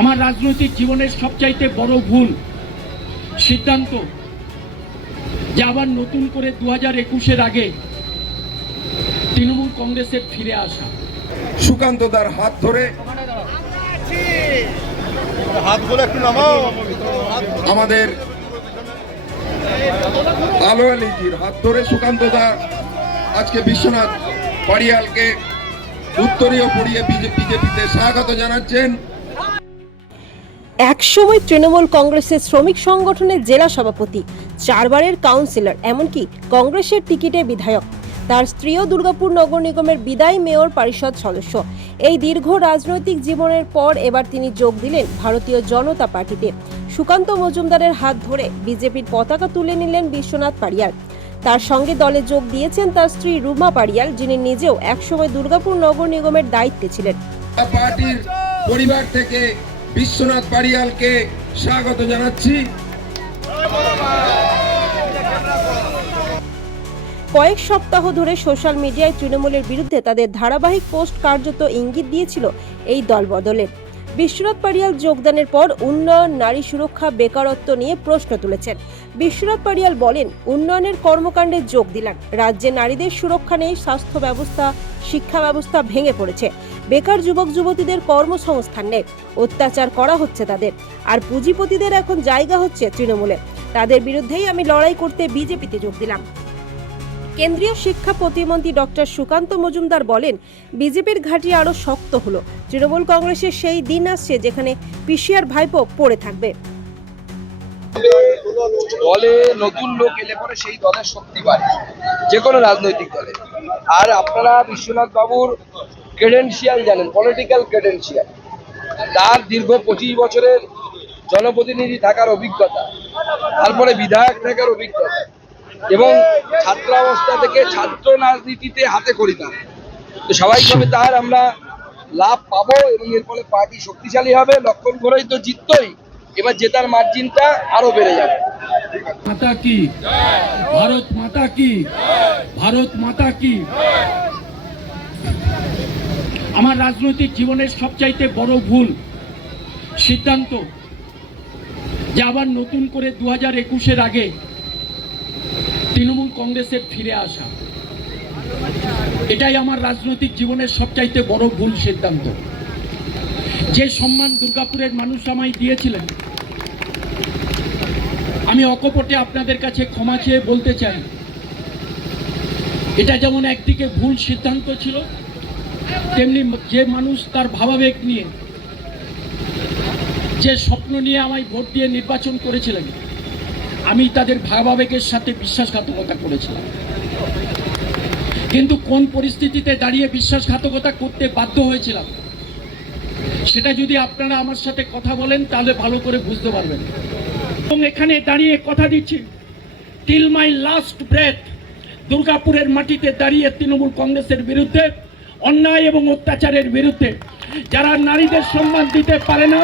আমার রাজনৈতিক জীবনের সবচাইতে বড় ভুল সিদ্ধান্ত যে আবার নতুন করে 2021-এর আগে তৃণমূল কংগ্রেসের ফিরে আসা। সুকান্ত দার হাত ধরে আমাদের আলো আলীজির হাত ধরে সুকান্ত দা আজকে বিশ্বনাথ পাড়িয়ালকে উত্তরীয় পড়িয়ে বিজেপিতে স্বাগত জানাচ্ছেন। একসময় তৃণমূল কংগ্রেসের শ্রমিক সংগঠনের জেলা সভাপতি, 4 বারের কাউন্সিলর, এমনকি কংগ্রেসের টিকিটে বিধায়ক। তার স্ত্রীও দুর্গাপুর নগর নিগমের বিদায়ী মেয়র পরিষদ সদস্য। এই দীর্ঘ রাজনৈতিক জীবনের পর এবার তিনি যোগ দিলেন ভারতীয় জনতা পার্টিতে। সুকান্ত মজুমদারের হাত ধরে বিজেপির পতাকা তুলে নিলেন বিশ্বনাথ পাড়িয়াল। তার সঙ্গে দলে যোগ দিয়েছেন তার স্ত্রী রুমা পাড়িয়াল, যিনি নিজেও একসময় দুর্গাপুর নগর নিগমের দায়িত্বে ছিলেন। পার্টির পরিবার থেকে বিশ্বনাথ পাড়িয়ালকে স্বাগত জানাচ্ছি। কয়েক সপ্তাহ ধরে সোশ্যাল মিডিয়ায় তৃণমূলের বিরুদ্ধে তাদের ধারাবাহিক পোস্ট কার্যত ইঙ্গিত দিয়েছিল এই দল বদলের। বিশ্বনাথ পাড়িয়াল যোগদানের পর উন্নয়ন, নারী সুরক্ষা, বেকারত্ব নিয়ে প্রশ্ন তুলেছেন। বিশ্বনাথ পাড়িয়াল বলেন, উন্নয়নের কর্মকাণ্ডে যোগ দিলাম। রাজ্যে নারীদের সুরক্ষা নেই, স্বাস্থ্য ব্যবস্থা, শিক্ষা ব্যবস্থা ভেঙে পড়েছে, বেকার যুবক যুবতীদের কর্মসংস্থান নেই, অত্যাচার করা হচ্ছে তাদের, আর পুঁজিপতিদের এখন জায়গা হচ্ছে তৃণমূলে। তাদের বিরুদ্ধেই আমি লড়াই করতে বিজেপিতে যোগ দিলাম। কেন্দ্রীয় শিক্ষা প্রতিমন্ত্রী ডক্টর সুকান্ত মজুমদার বলেন, বিজেপির ঘাঁটি আরো শক্ত হলো। তৃণমূল কংগ্রেসের সেই দিন আসছে যেখানে পিসিআর ভাইপো পড়ে থাকবে। দলে নতুন লোক এলে পরে সেই দলের শক্তি বাড়ে, যে কোনো রাজনৈতিক দলে। আর আপনারা বিশ্বনাথ বাবুর ক্রেডেন্সিয়াল জানেন, পলিটিক্যাল ক্রেডেন্সিয়াল। তার দীর্ঘ 25 বছরের জনপ্রতিনিধি থাকার অভিজ্ঞতা, তারপরে বিধায়ক থাকার অভিজ্ঞতা, এবং ছাত্র অবস্থা থেকে ছাত্র রাজনীতিতে হাতে খড়ি তার। তো স্বাভাবিকভাবে তার আমরা লাভ পাবো এবং এর ফলে পার্টি শক্তিশালী হবে। লক্ষণ করেই তো জিততই, এবার জেতার মার্জিনটা আরো বেড়ে যাবে। মাতা কি, ভারত মাতা কি, ভারত মাতা কি। আমার রাজনৈতিক জীবনের সবচাইতে বড় ভুল সিদ্ধান্ত যে আবার নতুন করে 2021-এর আগে তৃণমূল কংগ্রেসের ফিরে আসা। এটাই আমার রাজনৈতিক জীবনের সবচাইতে বড় ভুল সিদ্ধান্ত। যে সম্মান দুর্গাপুরের মানুষ আমায় দিয়েছিলেন, আমি অকপটে আপনাদের কাছে ক্ষমা চেয়ে বলতে চাই, এটা যেমন একদিকে ভুল সিদ্ধান্ত ছিল, তেমনি যে মানুষ তার ভাবাবেগ নিয়ে, যে স্বপ্ন নিয়ে আমায় ভোট দিয়ে নির্বাচন করেছিলেন, আমি তাদের ভাবাবেগের সাথে বিশ্বাসঘাতকতা করেছিলাম। কিন্তু কোন পরিস্থিতিতে দাঁড়িয়ে বিশ্বাসঘাতকতা করতে বাধ্য হয়েছিলাম, সেটা যদি আপনারা আমার সাথে কথা বলেন তাহলে ভালো করে বুঝতে পারবেন। এবং এখানে দাঁড়িয়ে কথা দিচ্ছি, টিল মাই লাস্ট ব্রেথ, দুর্গাপুরের মাটিতে দাঁড়িয়ে তৃণমূল কংগ্রেসের বিরুদ্ধে, অন্যায় এবং অত্যাচারের বিরুদ্ধে, যারা নারীদের সম্মান দিতে পারে না,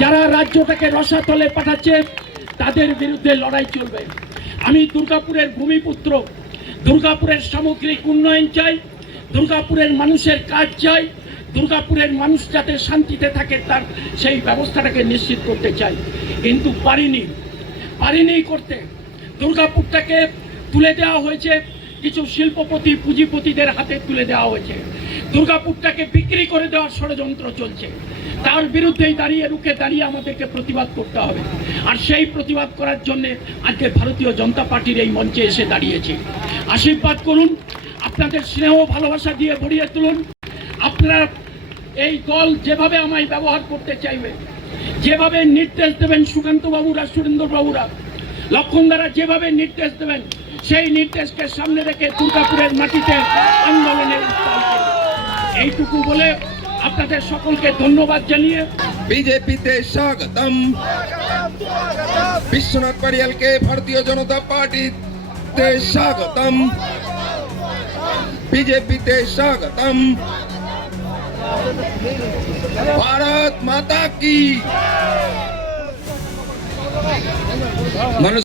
যারা রাজ্যটাকে রসাতলে পাঠাচ্ছে, তাদের বিরুদ্ধে লড়াই চলবে। আমি দুর্গাপুরের ভূমিপুত্র, দুর্গাপুরের সামগ্রিক উন্নয়ন চাই, দুর্গাপুরের মানুষের কাজ চাই, দুর্গাপুরের মানুষ যাতে শান্তিতে থাকে তার সেই ব্যবস্থাটাকে নিশ্চিত করতে চাই। কিন্তু পারিনি করতে। দুর্গাপুরটাকে তুলে দেওয়া হয়েছে কিছু শিল্পপতি, পুঁজিপতিদের হাতে তুলে দেওয়া হয়েছে। দুর্গাপুরটাকে বিক্রি করে দেওয়ার ষড়যন্ত্র চলছে। তার বিরুদ্ধেই রুখে দাঁড়িয়ে আমাদেরকে প্রতিবাদ করতে হবে। আর সেই প্রতিবাদ করার জন্য আজকে ভারতীয় জনতা পার্টির এই মঞ্চে এসে দাঁড়িয়েছি। আশীর্বাদ করুন, আপনাদের স্নেহ ভালোবাসা দিয়ে ভরিয়ে তুলুন। আপনারা এই দল যেভাবে আমায় ব্যবহার করতে চাইবে, যেভাবে নির্দেশ দেবেন সুকান্ত বাবুরা, সুরেন্দ্র বাবুরা, লক্ষণদারা যেভাবে নির্দেশ দেবেন, সেই নির্দেশকে সামনে রেখে দুর্গাপুরের মাটিতে আন্দোলনের এইটুকু বলে আপনাদের সকলকে ধন্যবাদ জানিয়ে বিজেপিতে স্বাগতম। বিশ্বনাথ পাড়িয়ালকে ভারতীয় জনতা পার্টিতে স্বাগতম, বিজেপিতে স্বাগতম। ভারত মাতা কি।